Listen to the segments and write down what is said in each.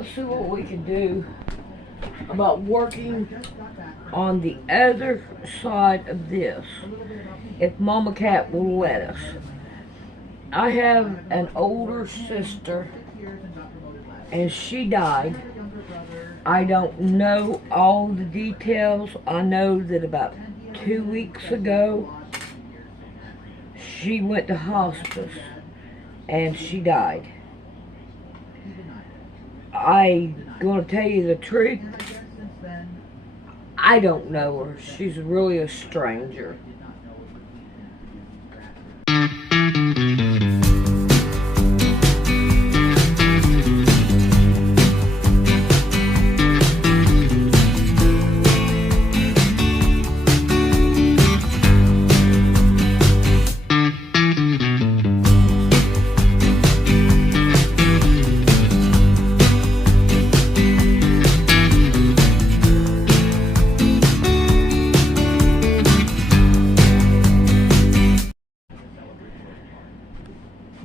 Let's see what we can do about working on the other side of this, if Mama Cat will let us. I have an older sister, and she died. I don't know all the details. I know that about 2 weeks ago, she went to hospice, and she died. I'm gonna tell you the truth. I don't know her. She's really a stranger.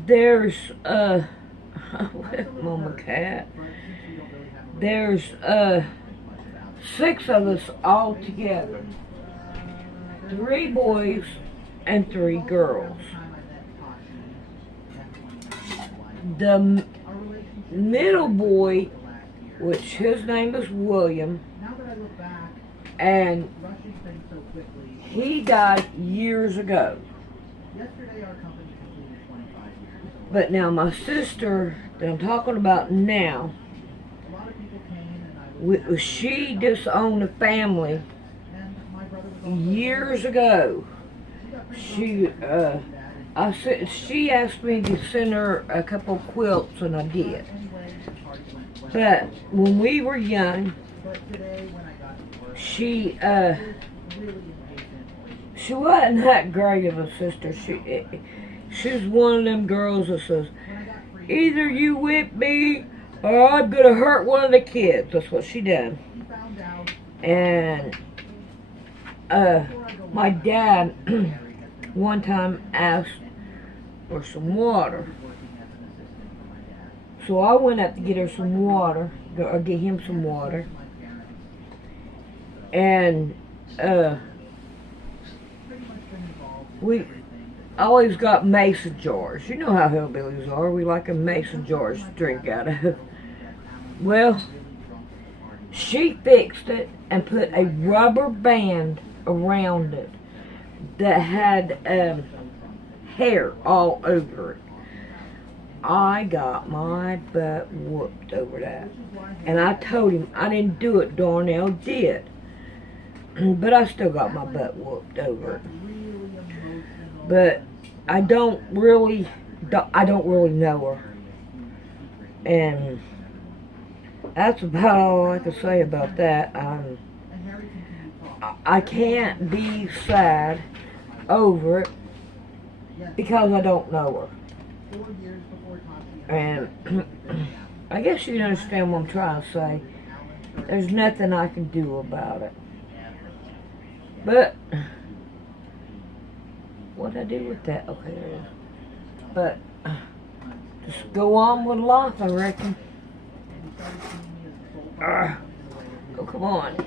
There's Mama Cat. There's 6 of us all together. 3 boys and 3 girls. The middle boy, which his name is William, and he died years ago. But now my sister that I'm talking about now, she disowned the family years ago. She asked me to send her a couple quilts, and I did. But when we were young, she wasn't that great of a sister. She's one of them girls that says, either you whip me or I'm gonna hurt one of the kids. That's what she done. And my dad one time asked for some water. So I went up to get her some water, or get him some water. And we always got mason jars. You know how hillbillies are. We like a mason jars to drink out of. Well, she fixed it and put a rubber band around it that had hair all over it. I got my butt whooped over that. And I told him I didn't do it, Darnell did. But I still got my butt whooped over it. But I don't really know her. And that's about all I can say about that. I can't be sad over it because I don't know her. And I guess you understand what I'm trying to say. There's nothing I can do about it. But what did I do with that? Okay, there it is. But just go on with life, I reckon. Oh, come on.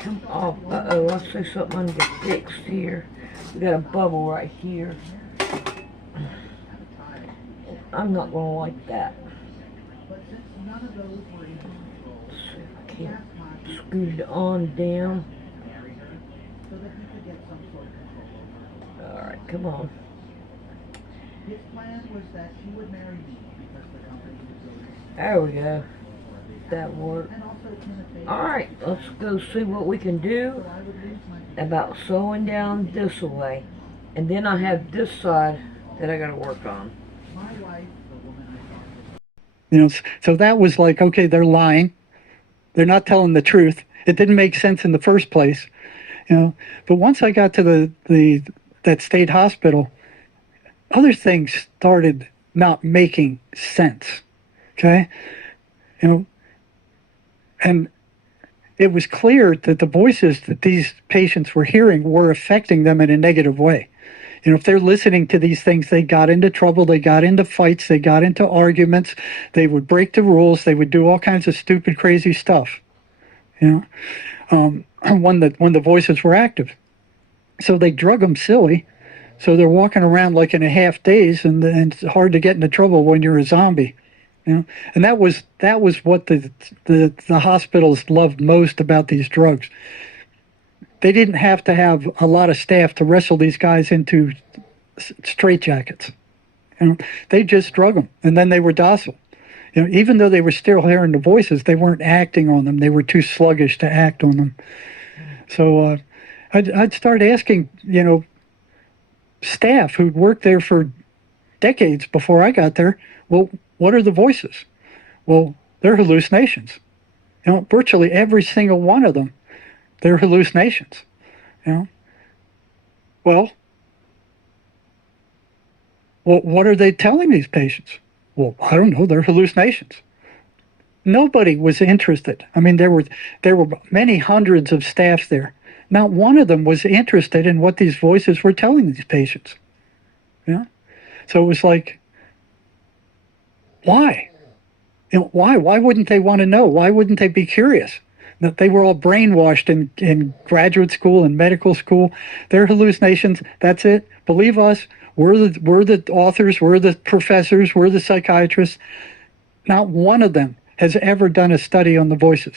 Come on. Uh-oh, let's see something I can get fixed here. We got a bubble right here. I'm not going to like that. Let's see if I can't scoot it on down. Alright, come on. There we go. That worked. Alright, let's go see what we can do about sewing down this way. And then I have this side that I gotta work on. So that was like, okay, they're lying. They're not telling the truth. It didn't make sense in the first place. But once I got to that state hospital, other things started not making sense. Okay? And it was clear that the voices that these patients were hearing were affecting them in a negative way. If they're listening to these things, they got into trouble, they got into fights, they got into arguments, they would break the rules, they would do all kinds of stupid, crazy stuff. When the voices were active. So they drug them silly. So they're walking around like in a half daze, and it's hard to get into trouble when you're a zombie. And that was what the hospitals loved most about these drugs. They didn't have to have a lot of staff to wrestle these guys into straitjackets. They just drug them, and then they were docile. Even though they were still hearing the voices, they weren't acting on them. They were too sluggish to act on them. So I'd start asking, staff who'd worked there for decades before I got there, well, what are the voices? Well, they're hallucinations. Virtually every single one of them, they're hallucinations. Well, what are they telling these patients? Well, I don't know. They're hallucinations. Nobody was interested. I mean, there were many hundreds of staff there. Not one of them was interested in what these voices were telling these patients. So it was like, why? Why? Why wouldn't they want to know? Why wouldn't they be curious? That they were all brainwashed in graduate school and medical school. They're hallucinations. That's it. Believe us. We're the authors. We're the professors. We're the psychiatrists. Not one of them has ever done a study on the voices.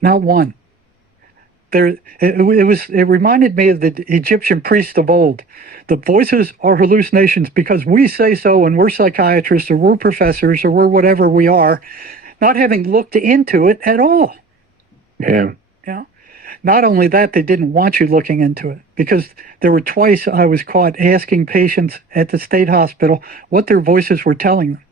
Not one. It reminded me of the Egyptian priests of old. The voices are hallucinations because we say so, and we're psychiatrists, or we're professors, or we're whatever we are, not having looked into it at all. Yeah. Not only that, they didn't want you looking into it, because there were twice I was caught asking patients at the state hospital what their voices were telling them.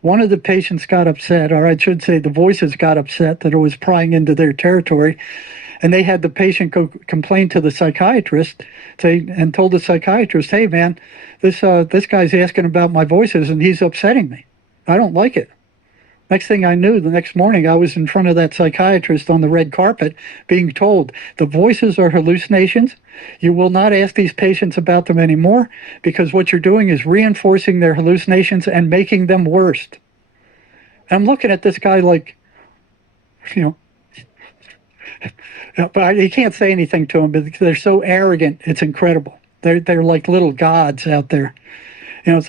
One of the patients got upset, or I should say the voices got upset that it was prying into their territory, and they had the patient go complain to the psychiatrist, and told the psychiatrist, "Hey man, this guy's asking about my voices and he's upsetting me. I don't like it." Next thing I knew, the next morning I was in front of that psychiatrist on the red carpet being told, the voices are hallucinations. You will not ask these patients about them anymore, because what you're doing is reinforcing their hallucinations and making them worse. And I'm looking at this guy like, but you can't say anything to them because they're so arrogant. It's incredible. They're like little gods out there.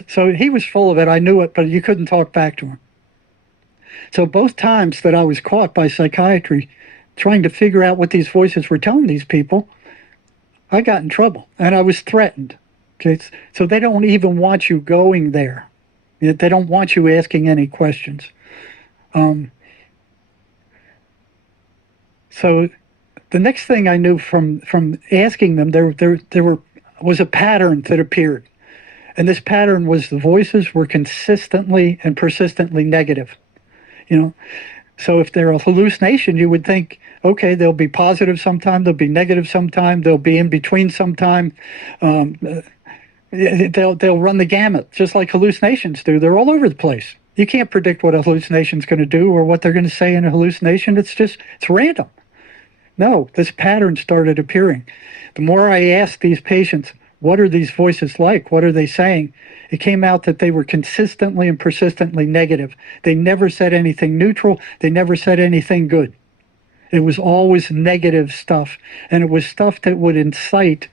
So he was full of it. I knew it, but you couldn't talk back to him. So both times that I was caught by psychiatry trying to figure out what these voices were telling these people, I got in trouble and I was threatened. Okay, so they don't even want you going there. They don't want you asking any questions. So the next thing I knew from asking them, there was a pattern that appeared. And this pattern was the voices were consistently and persistently negative. So if they're a hallucination, you would think, okay, they'll be positive sometime, they'll be negative sometime, they'll be in between sometime. They'll run the gamut, just like hallucinations do. They're all over the place. You can't predict what a hallucination is going to do or what they're going to say in a hallucination. It's random. No, this pattern started appearing. The more I asked these patients, what are these voices like? What are they saying? It came out that they were consistently and persistently negative. They never said anything neutral. They never said anything good. It was always negative stuff, and it was stuff that would incite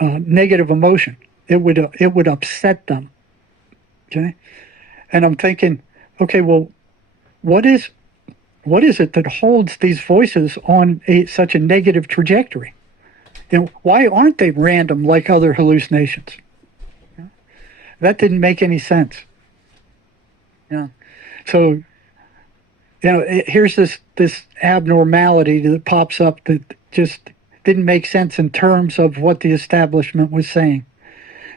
negative emotion. It would upset them. Okay, and I'm thinking, okay, well, what is it that holds these voices on such a negative trajectory? Why aren't they random like other hallucinations? That didn't make any sense. So, here's this abnormality that pops up that just didn't make sense in terms of what the establishment was saying.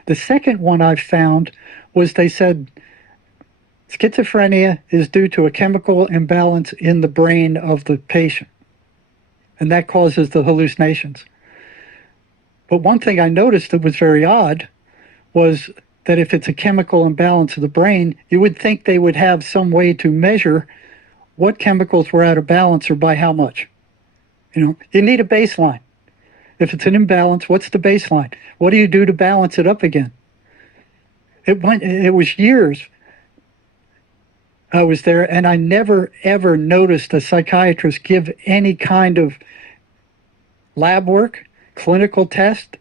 The second one I found was they said schizophrenia is due to a chemical imbalance in the brain of the patient, and that causes the hallucinations. But one thing I noticed that was very odd was that if it's a chemical imbalance of the brain, you would think they would have some way to measure what chemicals were out of balance or by how much. You need a baseline. If it's an imbalance, what's the baseline? What do you do to balance it up again? It was years I was there, and I never, ever noticed a psychiatrist give any kind of lab work, clinical test,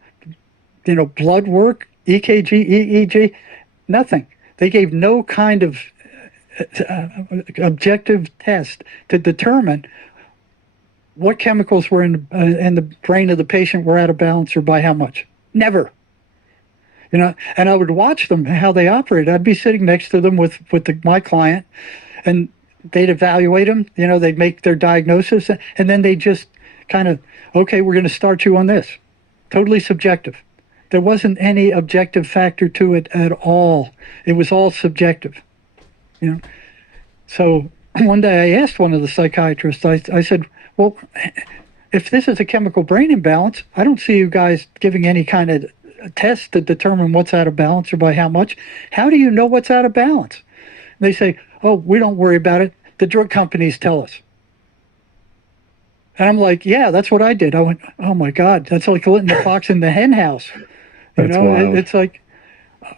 blood work, EKG, EEG, nothing. They gave no kind of objective test to determine what chemicals were in the brain of the patient were out of balance or by how much. Never. And I would watch them, how they operate. I'd be sitting next to them with my client, and they'd evaluate them. They'd make their diagnosis, and then they just kind of, okay, we're going to start you on this. Totally subjective. There wasn't any objective factor to it at all. It was all subjective. So one day I asked one of the psychiatrists, I said, well, if this is a chemical brain imbalance, I don't see you guys giving any kind of test to determine what's out of balance or by how much. How do you know what's out of balance? They say, oh, we don't worry about it. The drug companies tell us. And I'm like, yeah, that's what I did. I went, oh my God, that's like letting the fox in the hen house. It's like,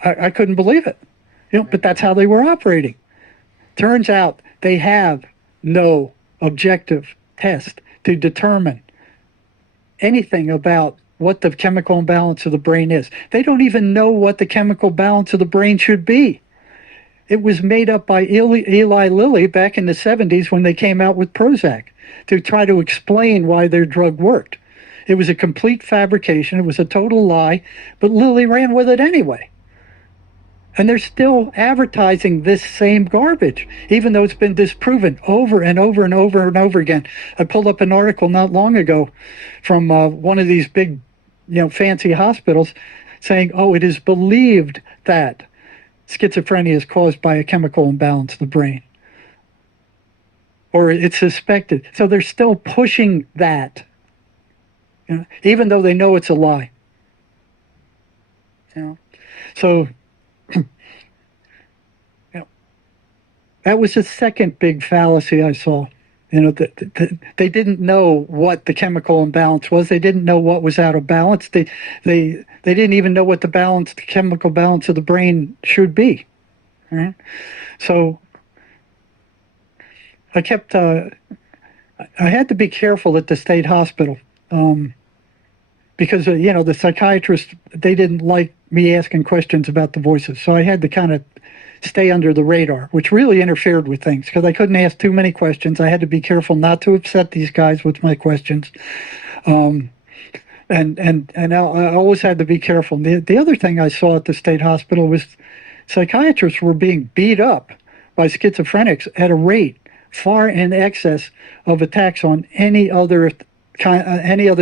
I couldn't believe it. But that's how they were operating. Turns out they have no objective test to determine anything about what the chemical imbalance of the brain is. They don't even know what the chemical balance of the brain should be. It was made up by Eli Lilly back in the 70s when they came out with Prozac to try to explain why their drug worked. It was a complete fabrication. It was a total lie, but Lilly ran with it anyway. And they're still advertising this same garbage, even though it's been disproven over and over and over and over again. I pulled up an article not long ago from one of these big, fancy hospitals saying, oh, it is believed that schizophrenia is caused by a chemical imbalance of the brain. Or it's suspected. So they're still pushing that, even though they know it's a lie. So that was the second big fallacy I saw. They didn't know what the chemical imbalance was. They didn't know what was out of balance. They didn't even know what the chemical balance of the brain should be. Right? So I kept. I had to be careful at the state hospital because the psychiatrists, they didn't like me asking questions about the voices, so I had to kind of stay under the radar, which really interfered with things because I couldn't ask too many questions. I had to be careful not to upset these guys with my questions. And I always had to be careful. The other thing I saw at the state hospital was psychiatrists were being beat up by schizophrenics at a rate far in excess of attacks on any other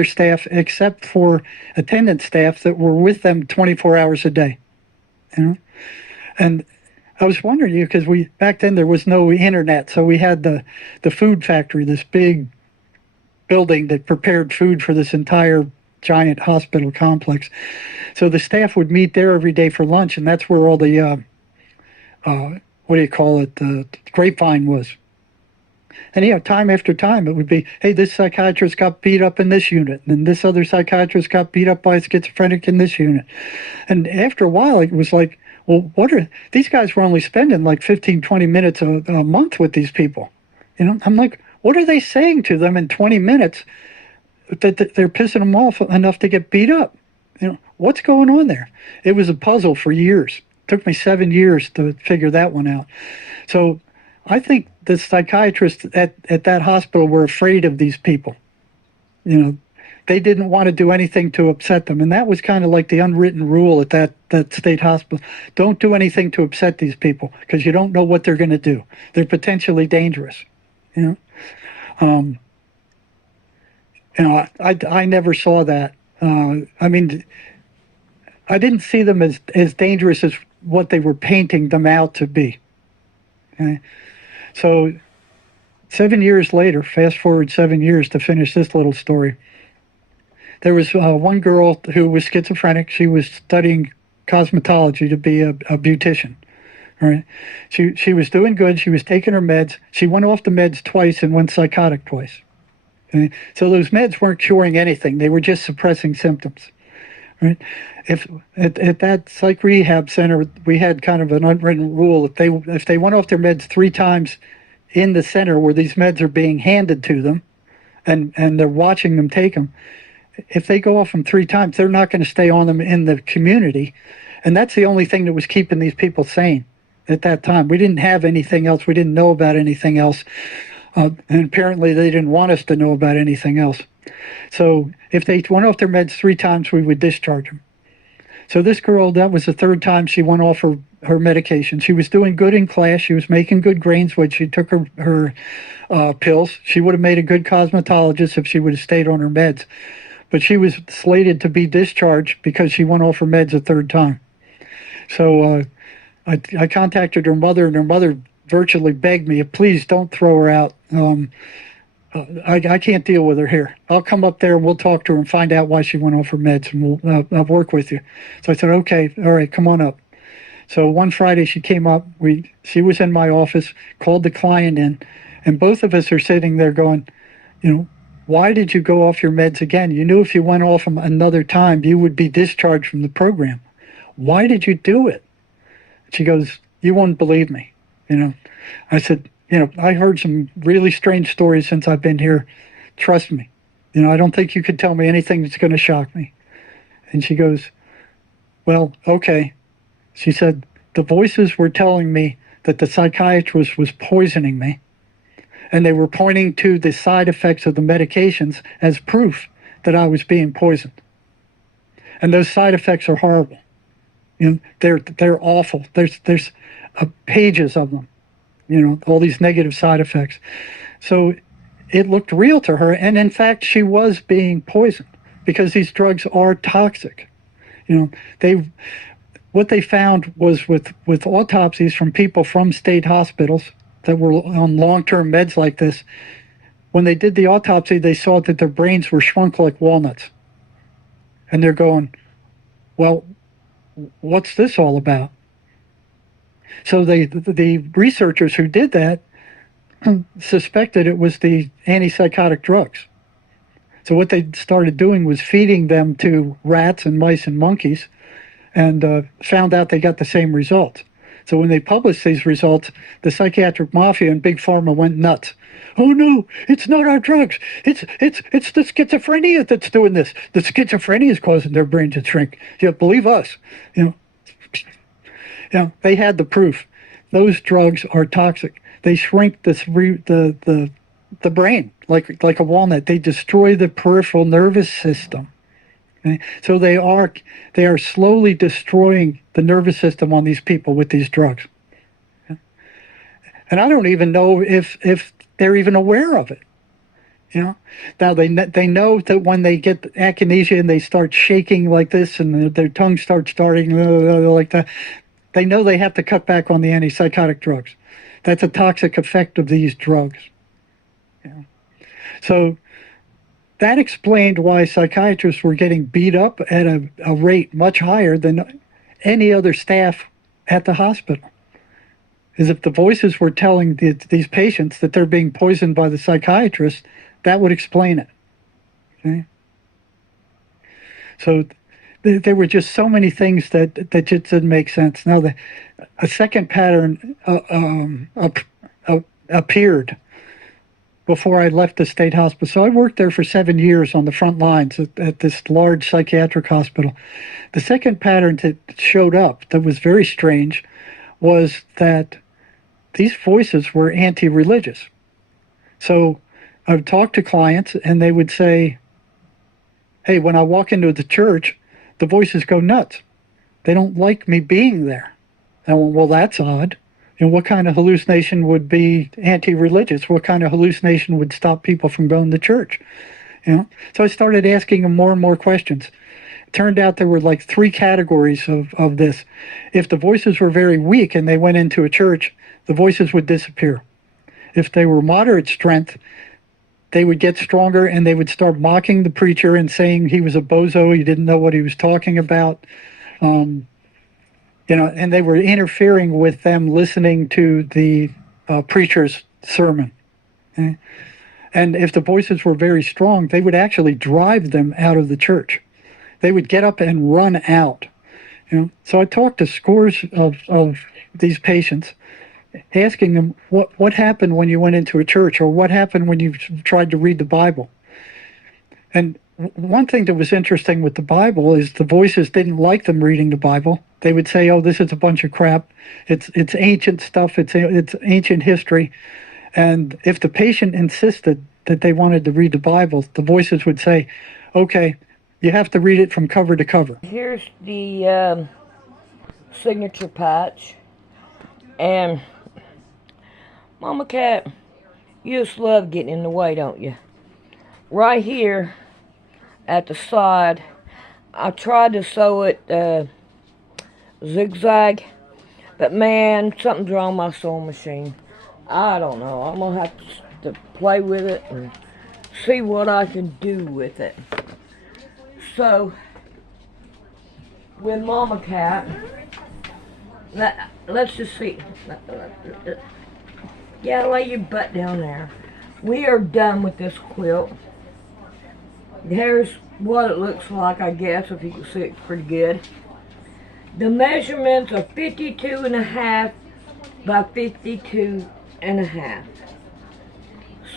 staff except for attendant staff that were with them 24 hours a day. And I was wondering, because back then there was no internet, so we had the food factory, this big building that prepared food for this entire giant hospital complex. So the staff would meet there every day for lunch, and that's where all the the grapevine was. And time after time it would be, hey, this psychiatrist got beat up in this unit, and this other psychiatrist got beat up by a schizophrenic in this unit. And after a while it was like, well, these guys were only spending like 15, 20 minutes a month with these people. I'm like, what are they saying to them in 20 minutes that they're pissing them off enough to get beat up? What's going on there? It was a puzzle for years. It took me 7 years to figure that one out. So I think the psychiatrists at that hospital were afraid of these people. They didn't want to do anything to upset them. And that was kind of like the unwritten rule at that state hospital. Don't do anything to upset these people because you don't know what they're going to do. They're potentially dangerous. I never saw that. I didn't see them as dangerous as what they were painting them out to be. Okay? So 7 years later, fast forward 7 years to finish this little story, there was one girl who was schizophrenic. She was studying cosmetology to be a beautician. Right? She was doing good. She was taking her meds. She went off the meds twice and went psychotic twice. Okay? So those meds weren't curing anything. They were just suppressing symptoms. Right? If at that psych rehab center, we had kind of an unwritten rule: if they went off their meds 3 times in the center where these meds are being handed to them, and they're watching them take them, if they go off them 3 times, they're not going to stay on them in the community, and that's the only thing that was keeping these people sane at that time. We didn't have anything else. We didn't know about anything else, and apparently they didn't want us to know about anything else. So if they went off their meds 3 times, we would discharge them. So this girl, that was the 3rd time she went off her medication. She was doing good in class. She was making good grades when she took her pills. She would have made a good cosmetologist if she would have stayed on her meds. But she was slated to be discharged because she went off her meds a 3rd time. So I contacted her mother, and her mother virtually begged me, please don't throw her out. I can't deal with her here. I'll come up there and we'll talk to her and find out why she went off her meds, and I'll work with you. So I said, okay, all right, come on up. So one Friday she came up. She was in my office, called the client in, and both of us are sitting there going, why did you go off your meds again? You knew if you went off them another time, you would be discharged from the program. Why did you do it? She goes, you won't believe me. I said, I heard some really strange stories since I've been here. Trust me. I don't think you could tell me anything that's going to shock me. And she goes, well, okay. She said, the voices were telling me that the psychiatrist was poisoning me, and they were pointing to the side effects of the medications as proof that I was being poisoned. And those side effects are horrible. They're awful. There's pages of them. All these negative side effects. So it looked real to her, and in fact, she was being poisoned because these drugs are toxic. What they found was with autopsies from people from state hospitals that were on long-term meds like this, when they did the autopsy, they saw that their brains were shrunk like walnuts. And they're going, well, what's this all about? So the researchers who did that suspected it was the antipsychotic drugs. So what they started doing was feeding them to rats and mice and monkeys, and found out they got the same results. So when they published these results, the psychiatric mafia and Big Pharma went nuts. Oh no, it's not our drugs. It's the schizophrenia that's doing this. The schizophrenia is causing their brain to shrink. Believe us. They had the proof. Those drugs are toxic. They shrink the brain like a walnut. They destroy the peripheral nervous system. Okay? So they are slowly destroying the nervous system on these people with these drugs. Okay? And I don't even know if they're even aware of it. Now they know that when they get akinesia and they start shaking like this and their tongue starts starting like that, they know they have to cut back on the antipsychotic drugs. That's a toxic effect of these drugs. So that explained why psychiatrists were getting beat up at a rate much higher than any other staff at the hospital. Is if the voices were telling these patients that they're being poisoned by the psychiatrist, that would explain it. Okay? So there were just so many things that just didn't make sense. Now, a second pattern appeared before I left the state hospital. So I worked there for 7 years on the front lines at this large psychiatric hospital. The second pattern that showed up that was very strange was that these voices were anti-religious. So I would talk to clients and they would say, hey, when I walk into the church, the voices go nuts. They don't like me being there. And I went, well, that's odd. And what kind of hallucination would be anti-religious? What kind of hallucination would stop people from going to church? So I started asking them more and more questions. It turned out there were like 3 categories of this. If the voices were very weak and they went into a church, the voices would disappear. If they were moderate strength, they would get stronger and they would start mocking the preacher and saying he was a bozo, he didn't know what he was talking about. And they were interfering with them listening to the preacher's sermon. Okay? And if the voices were very strong, they would actually drive them out of the church. They would get up and run out. So I talked to scores of these patients, asking them what happened when you went into a church, or what happened when you tried to read the Bible. And one thing that was interesting with the Bible is the voices didn't like them reading the Bible. They would say, "Oh, this is a bunch of crap. It's ancient stuff. It's ancient history." And if the patient insisted that they wanted to read the Bible, the voices would say, "Okay, you have to read it from cover to cover." Here's the signature patch. And Mama Cat, you just love getting in the way, don't you? Right here at the side, I tried to sew it zigzag, but man, something's wrong with my sewing machine. I don't know. I'm going to have to play with it and see what I can do with it. So, with Mama Cat, let's just see. Yeah, lay your butt down there. We are done with this quilt. Here's what it looks like, I guess, if you can see it pretty good. The measurements are 52.5 by 52.5.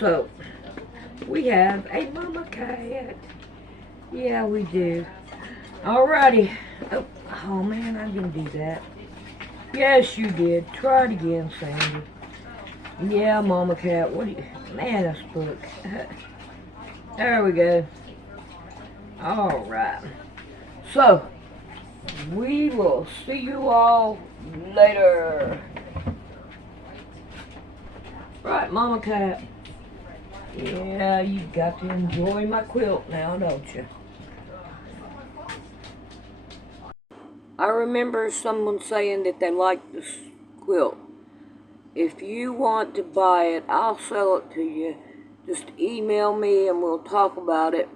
So, we have a Mama Cat. Yeah, we do. Alrighty. Oh man, I didn't do that. Yes, you did. Try it again, Sandy. Yeah, Mama Cat. What do you... Man, this book. There we go. Alright. So, we will see you all later. Right, Mama Cat. Yeah, you got to enjoy my quilt now, don't you? I remember someone saying that they liked this quilt. If you want to buy it, I'll sell it to you. Just email me and we'll talk about it.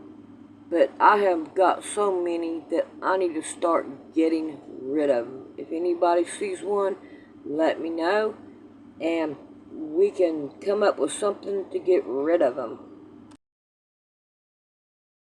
But I have got so many that I need to start getting rid of them. If anybody sees one, let me know. And we can come up with something to get rid of them.